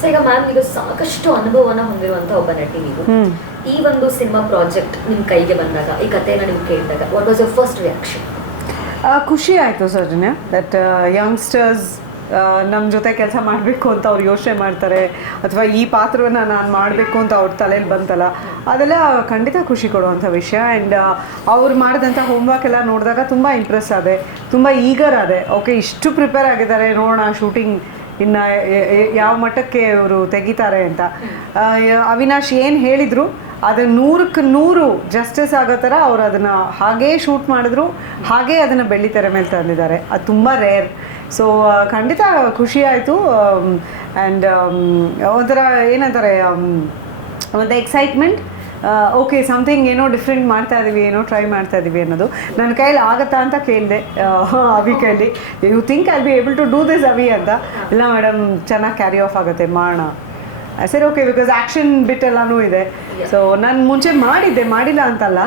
So ಈಗ ma'am ಈಗ ಸಾಕಷ್ಟು ಅನುಭವನ ಹೊಂದಿರುವಂತ ಒಬ್ಬ ನಟಿ ನೀವು. ಈ ಒಂದು ಸಿನಿಮಾ ಪ್ರಾಜೆಕ್ಟ್ ನಿಮ್ ಕೈಗೆ ಬಂದಾಗ ಈ ಕಥೆನ ನಿಮ್ಗೆ ಕೇಳಿದಾಗ what was your first reaction ಖುಷಿ ಆಯಿತು ಸರ್ಜನ್ಯ ದಟ್ ಯಂಗ್ಸ್ಟರ್ಸ್ ನಮ್ಮ ಜೊತೆ ಕೆಲಸ ಮಾಡಬೇಕು ಅಂತ ಅವ್ರು ಯೋಚನೆ ಮಾಡ್ತಾರೆ ಅಥವಾ ಈ ಪಾತ್ರವನ್ನು ನಾನು ಮಾಡಬೇಕು ಅಂತ ಅವ್ರ ತಲೆಯಲ್ಲಿ ಬಂತಲ್ಲ ಅದೆಲ್ಲ ಖಂಡಿತ ಖುಷಿ ಕೊಡುವಂಥ ವಿಷಯ. ಆ್ಯಂಡ್ ಅವ್ರು ಮಾಡಿದಂಥ ಹೋಮ್ವರ್ಕ್ ಎಲ್ಲ ನೋಡಿದಾಗ ತುಂಬ ಇಂಪ್ರೆಸ್ ಆದೆ ತುಂಬ ಈಗರ್ ಆದೆ. ಓಕೆ ಇಷ್ಟು ಪ್ರಿಪೇರ್ ಆಗಿದ್ದಾರೆ ನೋಡೋಣ ಶೂಟಿಂಗ್ ಇನ್ನು ಯಾವ ಮಟ್ಟಕ್ಕೆ ಇವರು ತೆಗಿತಾರೆ ಅಂತ. ಅವಿನಾಶ್ ಏನು ಹೇಳಿದರು, ಅದು ನೂರಕ್ಕೆ ನೂರು ಜಸ್ಟಿಸ್ ಆಗೋ ಥರ ಅವ್ರು ಅದನ್ನು ಹಾಗೇ ಶೂಟ್ ಮಾಡಿದ್ರು, ಹಾಗೇ ಅದನ್ನು ಬೆಳ್ಳಿ ತೆರೆ ಮೇಲೆ ತಂದಿದ್ದಾರೆ. ಅದು ತುಂಬ ರೇರ್ ಸೊ ಖಂಡಿತ ಖುಷಿ ಆಯಿತು ಆ್ಯಂಡ್ ಒಂಥರ ಏನಂತಾರೆ ಒಂದು ಎಕ್ಸೈಟ್ಮೆಂಟ್ ಓಕೆ ಸಮಥಿಂಗ್ ಏನೋ ಡಿಫ್ರೆಂಟ್ ಮಾಡ್ತಾ ಇದೀವಿ ಏನೋ ಟ್ರೈ ಮಾಡ್ತಾ ಇದೀವಿ ಅನ್ನೋದು. ನನ್ನ ಕೈಯಲ್ಲಿ ಆಗತ್ತಾ ಅಂತ ಕೇಳಿದೆ ಅವಿ ಕೈಲಿ you think I be able to do this Avi ಅಂತ. ಇಲ್ಲ ಮೇಡಮ್ ಚೆನ್ನಾಗಿ ಕ್ಯಾರಿ ಆಫ್ ಆಗುತ್ತೆ ಮಾಡೋಣ ಸರಿ ಓಕೆ ಬಿಕಾಸ್ ಆ್ಯಕ್ಷನ್ ಬಿಟ್ ಎಲ್ಲನೂ ಇದೆ. ಸೊ ನಾನು ಮುಂಚೆ ಮಾಡಿದ್ದೆ ಮಾಡಿಲ್ಲ ಅಂತಲ್ಲ.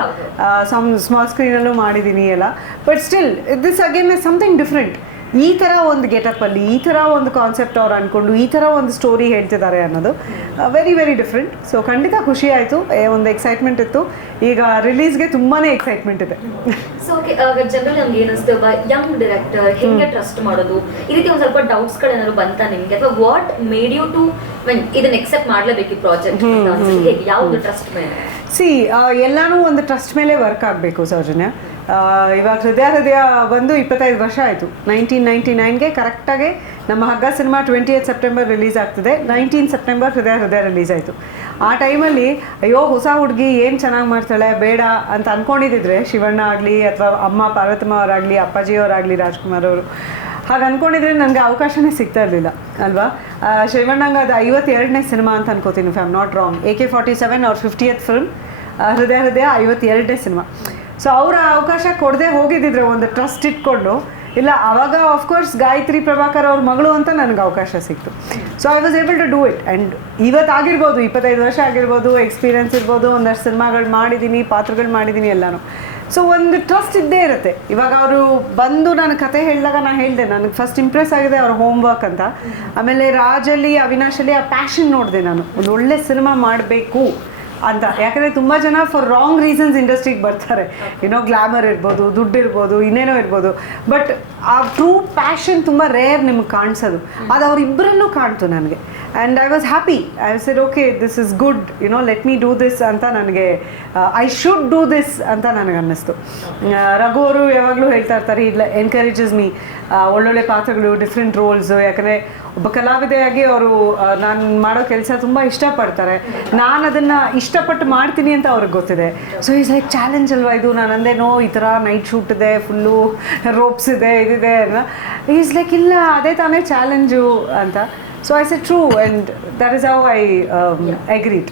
ಸಮ್ ಸ್ಮಾಲ್ ಸ್ಕ್ರೀನಲ್ಲೂ ಮಾಡಿದ್ದೀನಿ ಎಲ್ಲ. But still this again is something different ಈ ಥರ ಒಂದು ಗೆಟಪ್ಪಲ್ಲಿ ಈ ಥರ ಒಂದು ಕಾನ್ಸೆಪ್ಟ್ ಅವ್ರು ಅಂದ್ಕೊಂಡು ಈ ಥರ ಒಂದು ಸ್ಟೋರಿ ಹೇಳ್ತಿದ್ದಾರೆ ಅನ್ನೋದು ವೆರಿ ವೆರಿ ಡಿಫ್ರೆಂಟ್ ಸೊ ಖಂಡಿತ ಖುಷಿ ಆಯಿತು. ಒಂದು ಎಕ್ಸೈಟ್ಮೆಂಟ್ ಇತ್ತು. ಈಗ ರಿಲೀಸ್ಗೆ ತುಂಬಾ ಎಕ್ಸೈಟ್ಮೆಂಟ್ ಇದೆ. ಸೊ ಓಕೆ ಜನರಲ್ ನಮ್ಗೆ ಏನಿಸ್ತು ಯಂಗ್ ಡೈರೆಕ್ಟರ್ ಹೆಂಗೆ ಟ್ರಸ್ಟ್ ಮಾಡೋದು? ಈ ರೀತಿ ಒಂದು ಸ್ವಲ್ಪ ಡೌಟ್ಸ್ಗಳು ಏನಾದ್ರು ಬಂತಾ ನಿಮ್ಗೆ? ಅಥವಾ what made you to mean ಇದನ್ನ ಎಕ್ಸೆಪ್ಟ್ ಮಾಡಲೇಬೇಕು ಈ ಪ್ರಾಜೆಕ್ಟ್ ಯಾವುದು ಟ್ರಸ್ಟ್ ಮೇಲೆ? ಸಿ ಎಲ್ಲಾನು ಒಂದು ಟ್ರಸ್ಟ್ ಮೇಲೆ ವರ್ಕ್ ಆಗಬೇಕು ಸೌಜನ್ಯ. ಇವಾಗ ಹೃದಯ ಹೃದಯ ಬಂದು ಇಪ್ಪತ್ತೈದು ವರ್ಷ ಆಯಿತು. ನೈನ್ಟೀನ್ ನೈಂಟಿ ನೈನ್ಗೆ ಕರೆಕ್ಟಾಗಿ ನಮ್ಮ Hagga cinema twenty eighth September release ಆಗ್ತದೆ. Nineteen September Hridaya Hridaya release ಆಯಿತು. ಆ ಟೈಮಲ್ಲಿ ಅಯ್ಯೋ, ಹೊಸ ಹುಡುಗಿ ಏನು ಚೆನ್ನಾಗಿ ಮಾಡ್ತಾಳೆ, ಬೇಡ ಅಂತ ಅಂದ್ಕೊಂಡಿದ್ದಿದ್ರೆ ಶಿವಣ್ಣ ಆಗಲಿ ಅಥವಾ ಅಮ್ಮ ಪಾರ್ವತಮ್ಮ ಅವರಾಗಲಿ ಅಪ್ಪಾಜಿಯವರಾಗಲಿ, ರಾಜ್ಕುಮಾರ್ ಅವರು, ಹಾಗೆ ಅಂದ್ಕೊಂಡಿದ್ರೆ ನನಗೆ ಅವಕಾಶನೇ ಸಿಗ್ತಾ ಇರಲಿಲ್ಲ, ಅಲ್ವಾ? ಶಿವಣ್ಣಂಗೆ ಅದು ಐವತ್ತೆರಡನೇ ಸಿನಿಮಾ ಅಂತ ಅನ್ಕೋತೀನಿ if I'm not wrong A K forty seven ಅವ್ರ ಫಿಫ್ಟಿಯತ್ ಫಿಲ್ಮ್ ಹೃದಯ ಹೃದಯ ಐವತ್ತೆರಡನೇ ಸಿನಿಮಾ. ಸೊ ಅವರ ಅವಕಾಶ ಕೊಡದೆ ಹೋಗಿದ್ದಿದ್ರೆ ಒಂದು ಟ್ರಸ್ಟ್ ಇಟ್ಕೊಂಡು, ಇಲ್ಲ, ಅವಾಗ ಆಫ್ಕೋರ್ಸ್ ಗಾಯತ್ರಿ ಪ್ರಭಾಕರ್ ಅವ್ರ ಮಗಳು ಅಂತ ನನಗೆ ಅವಕಾಶ ಸಿಕ್ತು. So I was able to do it and ಇವತ್ತಾಗಿರ್ಬೋದು, ಇಪ್ಪತ್ತೈದು ವರ್ಷ ಆಗಿರ್ಬೋದು ಎಕ್ಸ್ಪೀರಿಯನ್ಸ್ ಇರ್ಬೋದು, ಒಂದಷ್ಟು ಸಿನಿಮಾಗಳು ಮಾಡಿದ್ದೀನಿ ಪಾತ್ರಗಳು ಮಾಡಿದ್ದೀನಿ ಎಲ್ಲನೂ. ಸೊ ಒಂದು ಟ್ರಸ್ಟ್ ಇದ್ದೇ ಇರುತ್ತೆ. ಇವಾಗ ಅವರು ಬಂದು ನಾನು ಕತೆ ಹೇಳಿದಾಗ ನಾನು ಹೇಳಿದೆ, ನನಗೆ ಫಸ್ಟ್ ಇಂಪ್ರೆಸ್ ಆಗಿದೆ ಅವ್ರ ಹೋಮ್ ವರ್ಕ್ ಅಂತ. ಆಮೇಲೆ ರಾಜಲ್ಲಿ ಅವಿನಾಶಲ್ಲಿ ಆ ಪ್ಯಾಷನ್ ನೋಡಿದೆ ನಾನು. ಒಂದು ಒಳ್ಳೆ ಸಿನಿಮಾ ಮಾಡಬೇಕು. ಅಂತ. ಯಾಕಂದರೆ ತುಂಬ ಜನ ಫಾರ್ ರಾಂಗ್ ರೀಸನ್ಸ್ ಇಂಡಸ್ಟ್ರಿಗೆ ಬರ್ತಾರೆ. ಏನೋ ಗ್ಲಾಮರ್ ಇರ್ಬೋದು ದುಡ್ಡು ಇರ್ಬೋದು ಇನ್ನೇನೋ ಇರ್ಬೋದು. ಬಟ್ ಆ ಟ್ರೂ ಪ್ಯಾಷನ್ ತುಂಬ ರೇರ್ ನಿಮ್ಗೆ ಕಾಣಿಸೋದು. ಅದು ಅವರಿಬ್ಬರಲ್ಲೂ ಕಾಣ್ತು ನನಗೆ. And I was happy I said okay this is good you know let me do this ಅಂತ ನನಗೆ ಐ ಶುಡ್ ಡೂ ದಿಸ್ ಅಂತ ನನಗೆ ಅನ್ನಿಸ್ತು. ಆ, ರಘು ಅವರು ಯಾವಾಗಲೂ ಹೇಳ್ತಾ ಇರ್ತಾರೆ ಇಲ್ಲ ಎನ್ಕರೇಜಸ್ ಮೀ ಒಳ್ಳೊಳ್ಳೆ ಪಾತ್ರಗಳು ಡಿಫ್ರೆಂಟ್ ರೋಲ್ಸು ಯಾಕಂದರೆ ಒಬ್ಬ ಕಲಾವಿದೆಯಾಗಿ ಅವರು ನಾನು ಮಾಡೋ ಕೆಲಸ ತುಂಬ ಇಷ್ಟಪಡ್ತಾರೆ. ನಾನು ಅದನ್ನು ಇಷ್ಟಪಟ್ಟು ಮಾಡ್ತೀನಿ ಅಂತ ಅವ್ರಿಗೆ ಗೊತ್ತಿದೆ. ಸೊ ಈಸ್ ಲೈಕ್ ಚಾಲೆಂಜ್ ಅಲ್ವಾ ಇದು? ನಾನು ಅಂದೆ ನೋ ಈ ಥರ ನೈಟ್ ಶೂಟ್ ಇದೆ ಫುಲ್ಲು ರೋಪ್ಸ್ ಇದೆ, ಇದಿದೆ. ಈಸ್ ಲೈಕ್ ಇಲ್ಲ, ಅದೇ ತಾನೇ ಚಾಲೆಂಜು ಅಂತ. So I say true and that is how I agreed